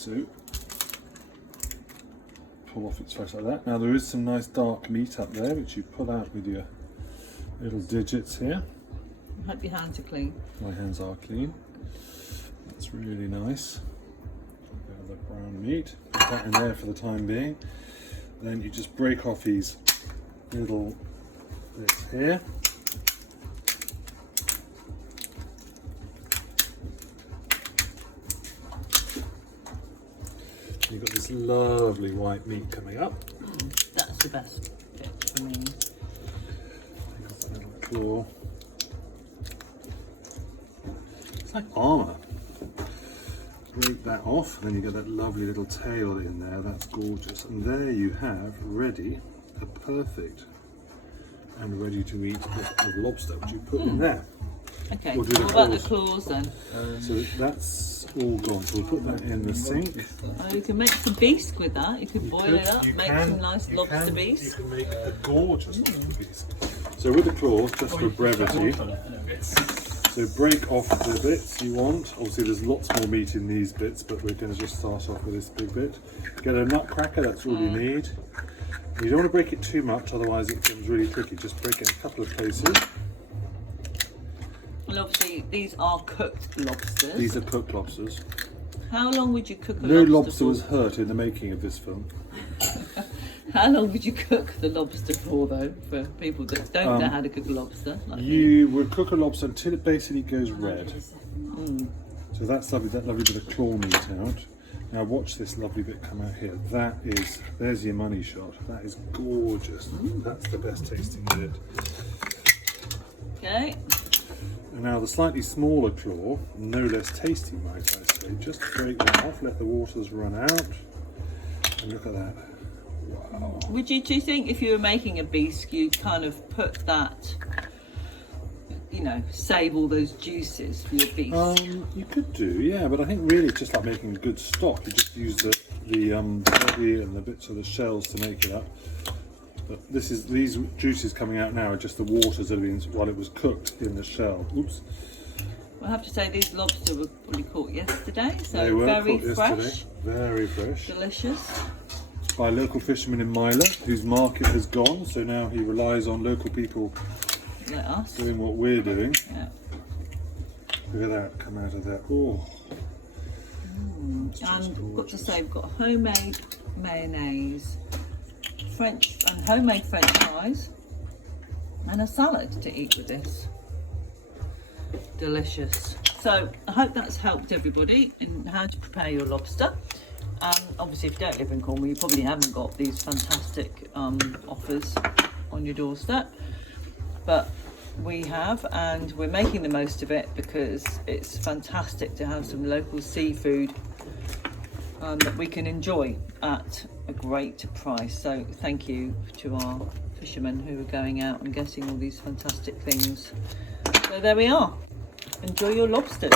So pull off its flesh like that. Now there is some nice dark meat up there which you pull out with your little digits here. I hope your hands are clean. My hands are clean. That's really nice. The brown meat, put that in there for the time being. Then you just break off these little bits here. You've got this lovely white meat coming up. That's the best bit for me. Take off that little claw. It's like armour. Break that off, then you get that lovely little tail in there. That's gorgeous. And there you have ready a perfect and ready to eat bit of lobster, which you put in there. Okay, We'll do what the about the claws. claws then? So that's all gone. So we'll put that in the sink. Oh, you can make some bisque with that. You could boil it up, make some nice lobster You bisque. can make a gorgeous lobster bisque. So with the claws, just for brevity, so break off the bits you want. Obviously there's lots more meat in these bits, but we're going to just start off with this big bit. Get a nutcracker, that's all you need. You don't want to break it too much, otherwise it becomes really tricky. Just break it in a couple of places. And obviously these are cooked lobsters. These are cooked lobsters. How long would you cook a No lobster lobster for? was hurt in the making of this film. How long would you cook the lobster for though, for people that don't know how to cook a lobster? Like You would cook a lobster until it basically goes red. So that's lovely, that lovely bit of claw meat out. Now watch this lovely bit come out here. That is, there's your money shot. That is gorgeous. That's the best tasting bit. Okay. And now the slightly smaller claw, no less tasty might I say, just break that off, let the waters run out. And look at that. Wow. Do you think if you were making a bisque, you'd kind of put that, you know, save all those juices for your bisque? You could do, yeah, but I think really it's just like making a good stock. You just use the body and the bits of the shells to make it up. But these juices coming out now are just the waters that have been while it was cooked in the shell. Oops. I have to say these lobster were probably caught yesterday, so They were very caught fresh, yesterday. Very fresh. delicious. By a local fisherman in Mila, whose market has gone, so now he relies on local people Like us. doing what we're doing. Yeah. Look at that come out of there. Oh. It's just And I've got to gorgeous. say, we've got homemade mayonnaise, French and homemade French fries, and a salad to eat with this. Delicious. So I hope that's helped everybody in how to prepare your lobster. Obviously, if you don't live in Cornwall, you probably haven't got these fantastic offers on your doorstep, but we have, and we're making the most of it because it's fantastic to have some local seafood that we can enjoy at a great price. So thank you to our fishermen who are going out and getting all these fantastic things. So there we are. Enjoy your lobsters.